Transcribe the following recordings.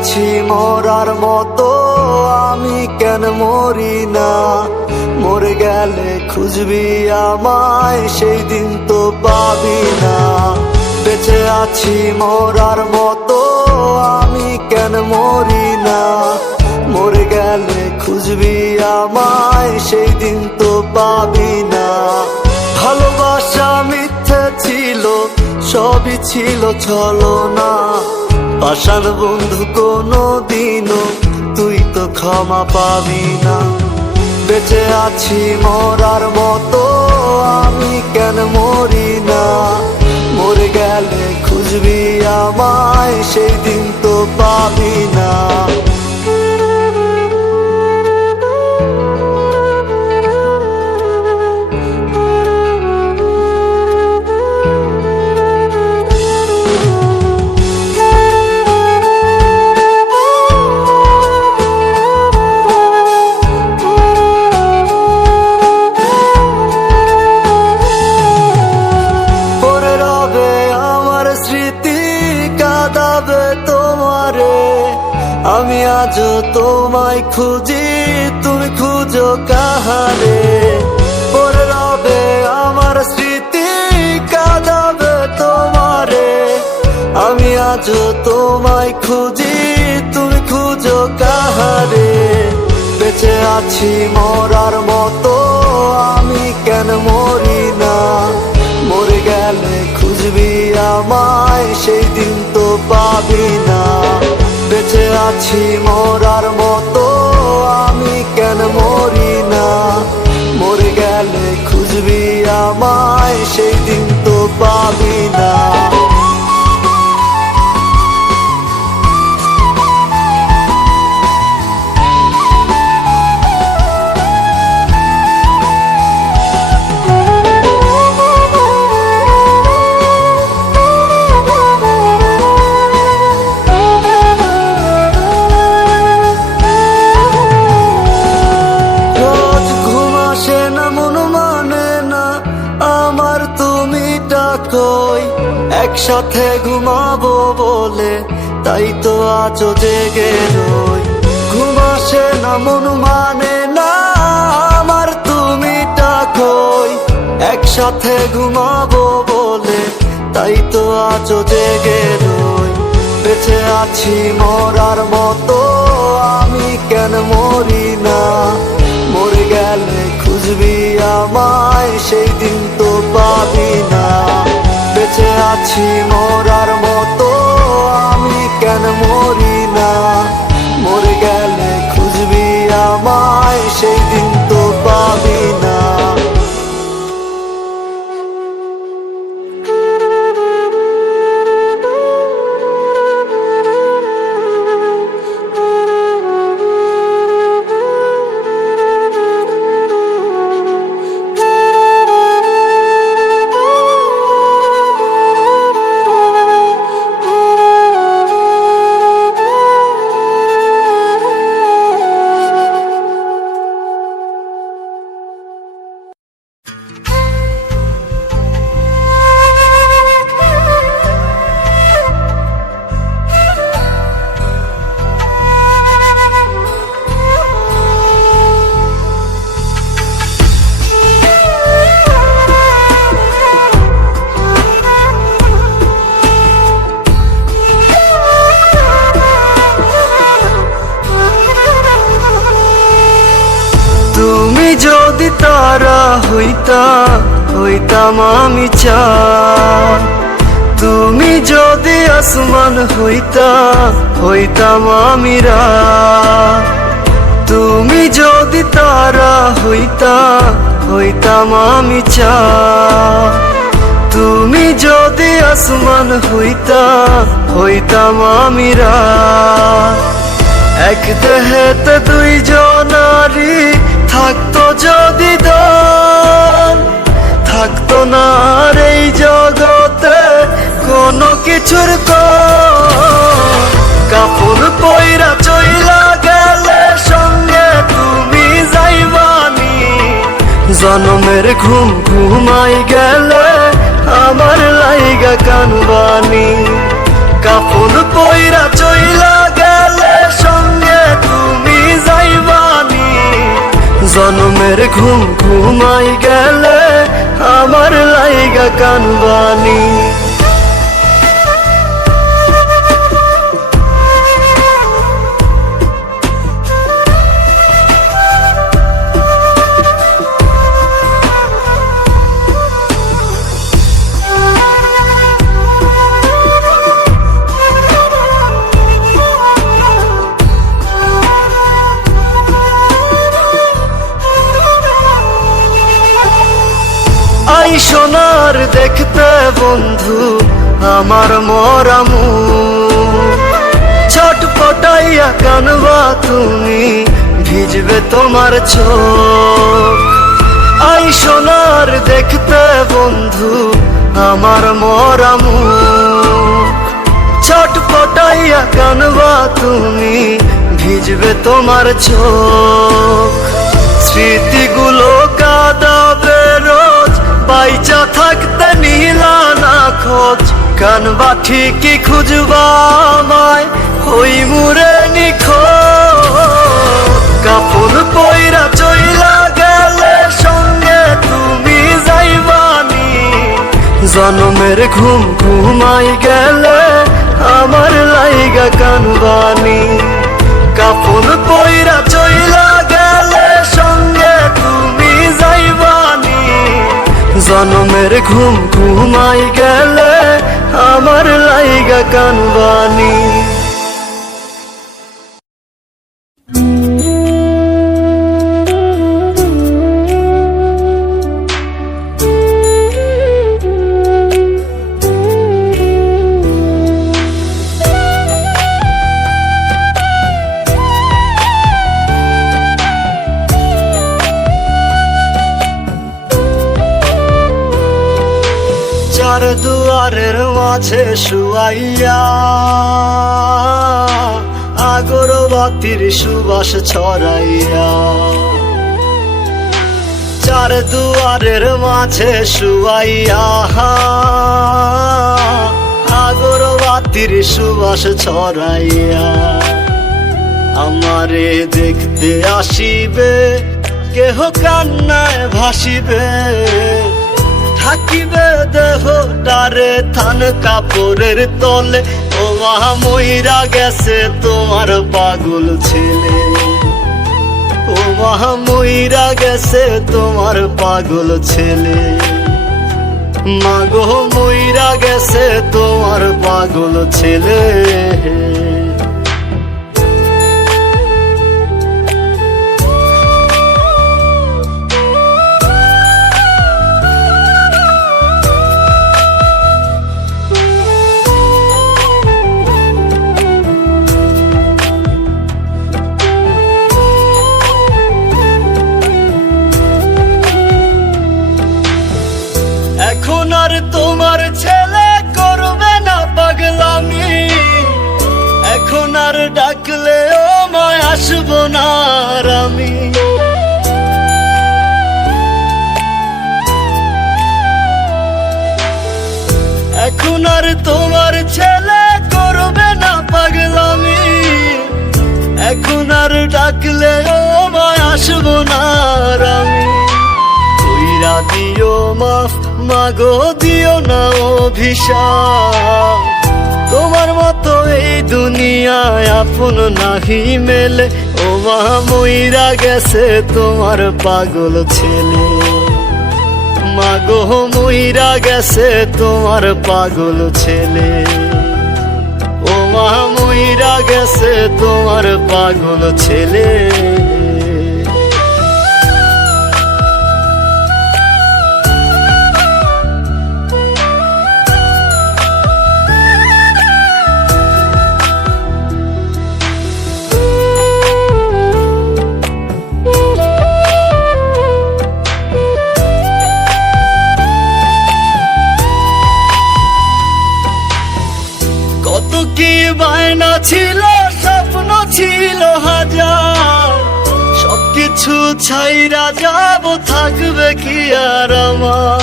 আছি মরার মতো, আমি কেন মরি না? মরে গেলে খুঁজবি আমায়, সেই দিন তো পাবি না। বেঁচে আছি মরার মতো, আমি কেন মরি না? মরে গেলে খুঁজবি আমায়, সেই দিন তো পাবি না। ভালোবাসা মিথ্যে ছিল, সবই ছিল ছলনা। পাষাণ বন্ধু কোনো দিনও তুই তো ক্ষমা পাবি না। বেঁচে আছি মরার মতো, আমি কেন মরি না? মরে গেলে খুঁজবি আমায়, সেই দিন তো পাবি না। আমি আজও তোমায় খুঁজি, তুমি খুঁজো কাহারে? পরে রবে আমার স্মৃতি, কাঁদাবে তোমারে। আমি আজও তোমায় খুঁজি, তুমি খুঁজো কাহারে? বেঁচে আছি মরার মতো, আমি কেন মরি না? মরে গেলে খুঁজবি আমায়, সেই দিন তো পাবি না। বেঁচে আছি মরার মতো, আমি কেন মরি না? মরে গেলে খুঁজবি আমায়, সেই দিন তো পাবি না। একসাথে ঘুমাবো বলে তাই তো আজও জেগে রই। ঘুম আসে না, মন মানে না আমার, তুমি ডাকোই। একসাথে ঘুমাবো বলে তাই তো আজও জেগে রই। বেঁচে আছি মরার মতো, আমি কেন মরি না? মরে গেলে খুঁজবি আমায়, সেই দিন তো পাবি না। বেঁচে আছি মরার মতো, আমি কেন মরি না? মরে গেলে খুঁজবি আমায়, সেই দিন তো পাবি না। যদি তারা হইতাম আমি চাঁদ, তুমি যদি আসমান হইতাম আমি রাত। তুমি যদি তারা হইতাম আমি চাঁদ, তুমি যদি আসমান হইতাম আমি রাত। এক দেহেতে দুইজনারি থাকতো যদি দল, থাকতো না আর এই জগতে কোনো কিছুর কাপড় পয়রা চইলা গেলে সঙ্গে তুমি যাইবানি। জনমের ঘুম ঘুমাই গেলে আমার লাইগা কানবানি। কাপড় পয়রা চইলা গেলে জনমের ঘুম ঘুমাই গেলে আমার লাইগা কানবানি। আই সোনার দেখতে বন্ধু আমার মরামু, ছটপটাইয়া কানবা তুমি, ভিজবে তোমার চোখ। আই সোনার দেখতে বন্ধু আমার মরামু, ছটপটাইয়া কানবা তুমি, ভিজবে তোমার চোখ। স্মৃতিগুলো কাঁদাবে রোজ, বাইচা থাকতে নিলা না খোঁজ। কানবা ঠিকই খুঁজবা আমায়, হই মুরে নিখোঁজ। কাপন পইরা চইলা গেলে সঙ্গে তুমি যাইবানি, জনমের ঘুম ঘুমাই গেলে আমার লাইগা কানবানি। কাপন পইরা চইলা গেলে সঙ্গে তুমি যাইবানি, জনমের ঘুম ঘুমাই গেলে আমার লাইগা কানবানি। চার দুয়ারের মাঝে শুয়াইয়া আগরবাতির সুবাস ছড়াইয়া, চার দুয়ারের মাঝে শুয়াইয়া আগরবাতির সুবাস ছড়াইয়া, আমারে দেখতে আসিবে কেহ কান্নায় ভাসিবে, থাকিবে দেহটারে থান কাপড়ের তলে। ও মা মইরা গেছে তোমার পাগল ছেলে, ও মা মইরা গেছে তোমার পাগল ছেলে, মাগো মইরা গেছে তোমার পাগল ছেলে। এখন আর তোমার ছেলে করবে না পাগলামি, এখন আর ডাকলেও মায় আসবো না আর আমি। এখন আর তোমার ছেলে করবে না পাগলামি, এখন আর ডাকলেও মায় আসবো না আর আমি। কইরা দিও মাফ মাগো, দিও না অভিশাপ, তোমার মতো এই দুনিয়ায় আপন নাহি মেলে। ও মা মইরা গেছে তোমার পাগল ছেলে, মাগো মইরা গেছে তোমার পাগল ছেলে, ও মা মইরা গেছে তোমার পাগল ছেলে। কি বায়না ছিল, স্বপ্ন ছিল হাজার, সবকিছু ছাইরা যাব, থাকবে কি আর আমার।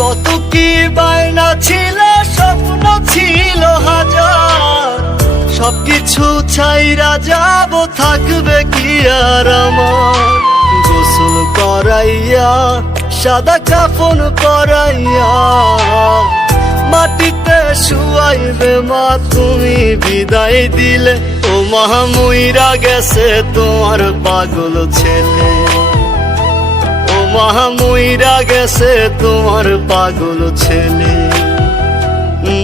কত কি বায়না ছিল, স্বপ্ন ছিল হাজার, সবকিছু ছাইরা যাব, থাকবে কি আর আমার? গোসল করাইয়া সাদা কাফন পরাইয়া মাটিতে শুয়াইবে মা, তুমি বিদায় দিলে। ও মা মুইরা গেছে তোমার পাগল ছেলে, ও মা মুইরা গেছে তোমার পাগল ছেলে।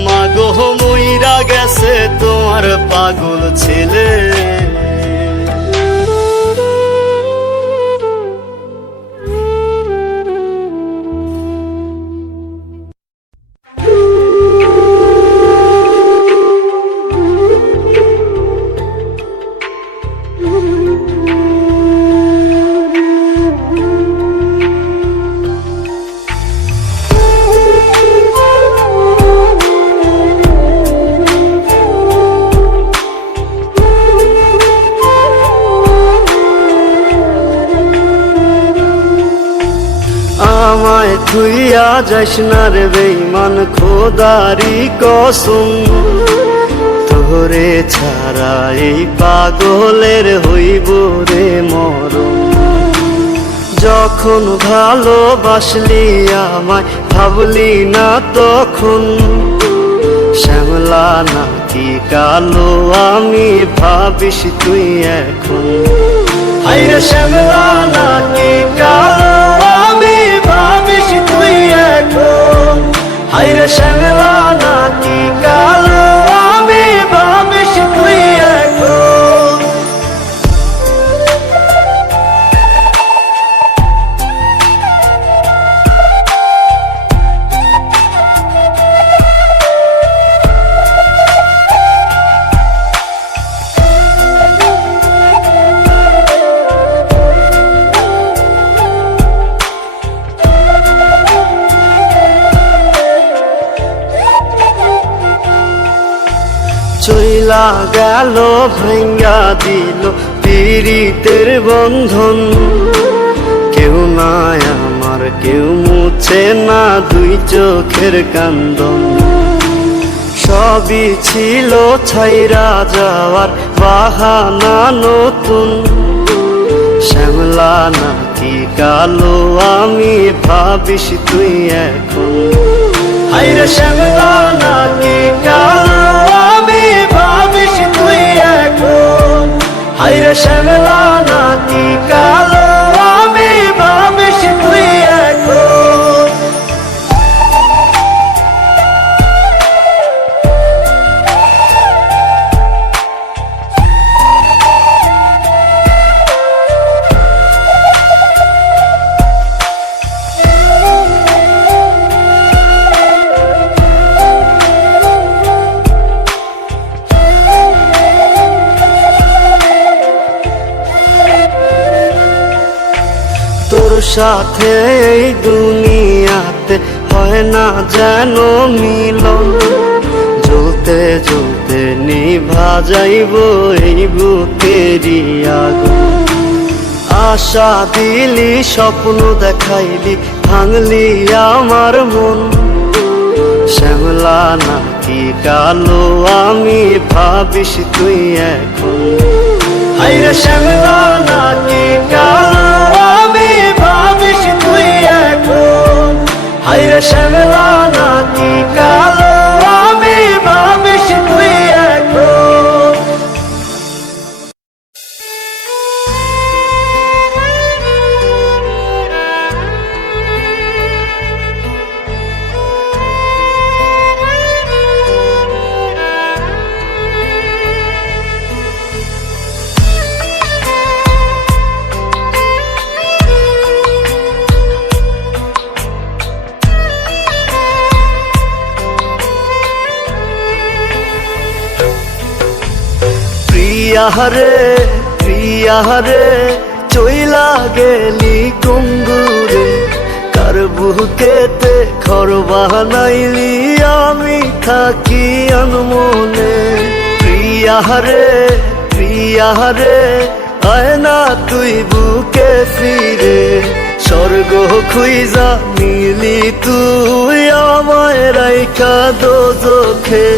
মা গো মুইরা গেছে তোমার পাগল ছেলে। আমায় থুইয়া যাস না রে বেঈমান, খোদারি কসম, তোরে ছাড়া এই পাগলের হইব রে মরণ। যখন ভালোবাসলি আমায় ভাবলি না তখন, শ্যামলা নাকি কালো আমি ভাবিস তুই এখন। হায়রে শ্যামলা নাকি কালো আমি ভাবিস তুই এখন। হায়রে শ্যামলা নাকি কালো আমি ভাবিস তুই এখন। চইলা গেল ভাঙ্গা দিল পীড়িতের বন্ধন, কেউ নাই আমার কেউ মুছে না দুই চোখের কান্দন। সবই ছিল ছাইরা যাওয়ার বাহানা নতুন, শ্যামলা নাকি কালো আমি ভাবিস তুই এখন। হায়রে শ্যামলা নাকি কালো আমি ভাবিস তুই এখন। হায়রে শ্যামলা নাকি কালো আমি ভাবিস তুই এখন। তোর সাথে এই দুনিয়াতে হয় না যেন মিলন, জ্বলতে জ্বলতে নিভা যাইব এই বুকেরই আগুন। আশা দিলি স্বপ্ন দেখাইলি ভাঙলি আমার মন, শ্যামলা নাকি কালো আমি ভাবিস তুই এখন। হায়রে শ্যামলা নাকি কালো আমি ভাবিস তুই এখন। হায়রে শ্যামলা নাকি কালো আমি ভাবিস তুই এখন। প্রিয়ারে প্রিয়ারে চইলা গেলি কুঙ্গুরে, কার বুকেতে ঘর বানাইলি আমি থাকি আনমনে। প্রিয়ারে প্রিয়ারে আয় না তুই বুকে ফিরে, স্বর্গ খুইজা মিলি তুই আমায় রাইখা দোজখে।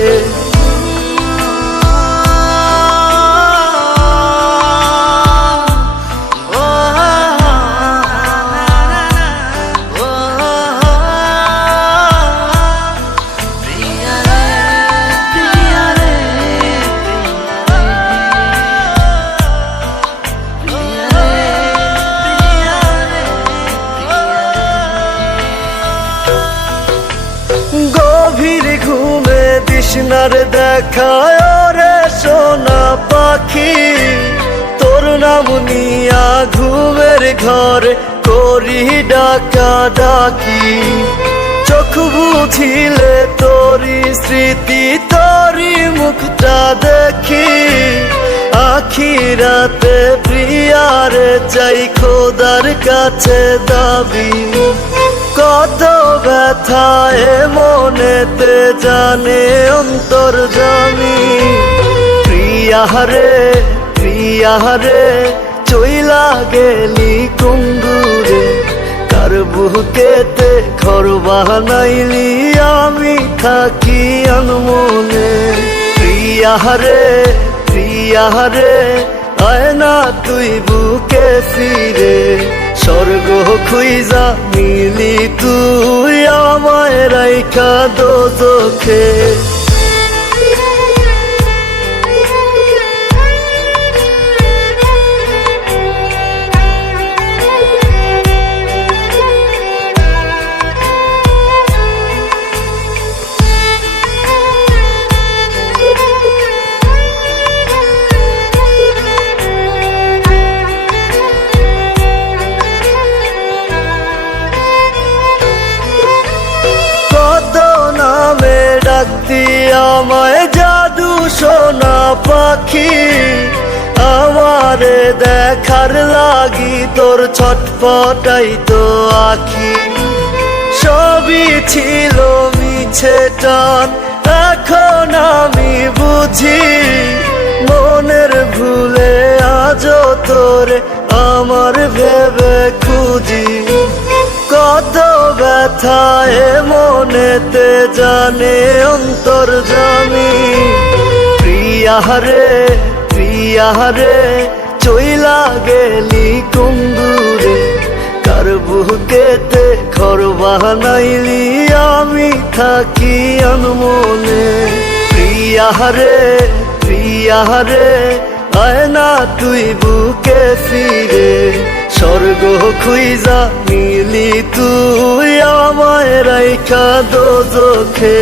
আর দেখায় রে সোনা পাখি, তোর নাম নিয়া ঘুমের ঘরে করি ডাকা ডাকি। চোখ বুঝিলে তোরি স্মৃতি, তোরি মুখটা দেখি, আখিরাতে প্রিয়ারে চাই খোদার কাছে দাবি। কত ব্যথায় মনেতে জানে অন্তর্যামী, প্রিয়ারে প্রিয়ারে চইলা গেলি কুঙ্গুরে, কার বুকেতে ঘর বানাইলি আমি থাকি আনমনে। প্রিয়ারে প্রিয়ারে আয় না তুই বুকে ফিরে, স্বর্গ খুইজা মিলি তুই আমায় রাইখা দোজখে। ডাকতি আমায় জাদু সোনা পাখি, আমারে দেখার লাগি তোর ছটফটাই তো আখি। সবই ছিল মিছে টান, এখন আমি বুঝি মনের ভুলে আজও তোরে আমার ভেবে খুঁজি। কত ব্যথায় মনেতে জানে অন্তর্যামী, প্রিয়ারে প্রিয়ারে চইলা গেলি কুঙ্গুরে, কার বুকেতে ঘর বানাইলি আমি থাকি আনমনে। প্রিয়ারে প্রিয়ারে আয় না তুই বুকে ফিরে, স্বর্গ খুইজা মিলি তুই আমায় রাইখা দোজখে।